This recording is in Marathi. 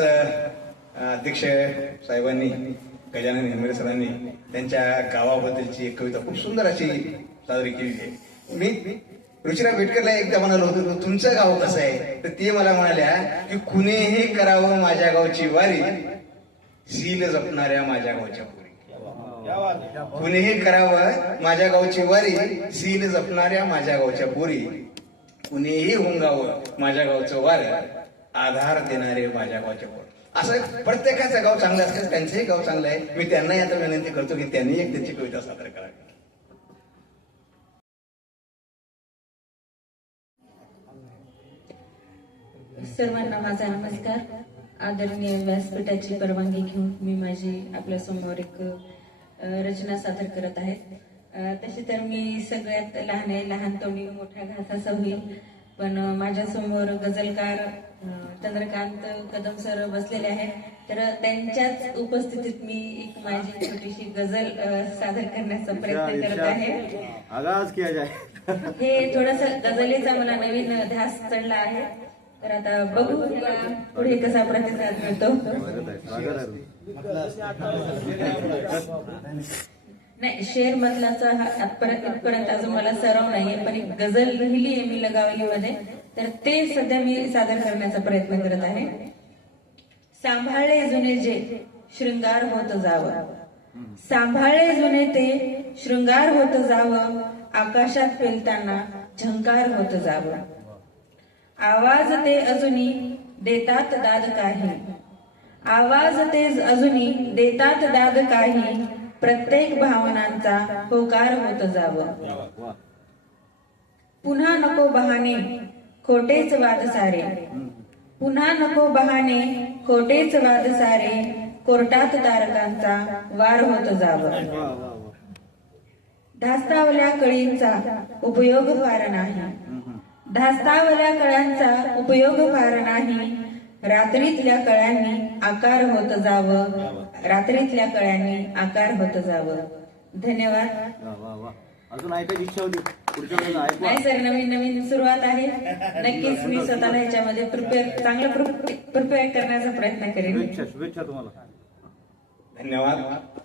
अध्यक्ष साहेबांनी गजानन हेंबरे सरांनी त्यांच्या गावाबद्दलची एक कविता खूप सुंदर अशी साजरी केलेली आहे. मी रुचिरा बेटकरला एकदा म्हणालो होतो तुमचं गाव कसं आहे? तर ते मला म्हणाल्या की कुणीही करावं माझ्या गावची वारी सील जपणाऱ्या माझ्या गावच्या पुरी. कुणीही करावं माझ्या गावची वारी सील जपणाऱ्या माझ्या गावच्या पोरी. कुणीही हुंगावं माझ्या गावचं वार आधार देणारे माझ्या गावचे पोर असं प्रत्येकाचं गाव चांगलं असतं त्यांचंही गाव चांगलं आहे. मी त्यांनाही आता विनंती करतो की त्यांनी एक त्यांची कविता सादर करावी सर्वांना माझा नमस्कार. आदरणीय व्यासपीठाची परवानगी घेऊन मी माझी आपल्यासमोर एक रचना सादर करत आहे. तशी तर मी सगळ्यात लहान आहे लहान तोंडी मोठ्या घासाचा होईल पण अ, माझ्यासमोर गझलकार चंद्रकांत कदम सर बसलेले आहेत. तर त्यांच्याच उपस्थितीत मी एक माझी छोटीशी गझल सादर करण्याचा प्रयत्न करत आहे. आगाज किया जाए. हे थोडस गझलेचा मला नवीन ध्यास चढला आहे. तर आता बघू पुढे कसा प्रतिसाद मिळतो. नाही शेर मधलाचा हा आजपर्यंत इथपर्यंत अजून मला सराव नाहीये पण एक गझल लिहिली आहे मी लगावलीमध्ये. तर ते सध्या मी सादर करण्याचा प्रयत्न करत आहे. सांभाळले जुने जे शृंगार होत जावं. सांभाळले जुने ते शृंगार होत जावं आकाशात फेलताना झंकार होत जावं. आवाज ते अजूनी देतात दाद काही. आवाज ते अजूनी देतात दाद काही. प्रत्येक भावनांचा होकार होत जावं. पुन्हा नको बहाने खोटेच वाद सारे. पुन्हा नको बहाने खोटेच वाद सारे. कोर्टात तारकांचा वार होत जावं. धास्तावल्या कळींचा उपयोग फार नाही. धास्तावल्या कळ्यांचा उपयोग फार नाही. रात्रीतल्या कळ्यांनी आकार होत जावं. रात्रीतल्या कळ्यांनी आकार होत जावं. धन्यवाद. अजून ऐकायची इच्छा होती. नाही सर नवीन नवीन सुरुवात आहे. नक्कीच मी स्वतःला ह्याच्यामध्ये प्रिपेअर चांगलं प्रिपेअर करण्याचा प्रयत्न करेन. शुभेच्छा शुभेच्छा तुम्हाला. धन्यवाद.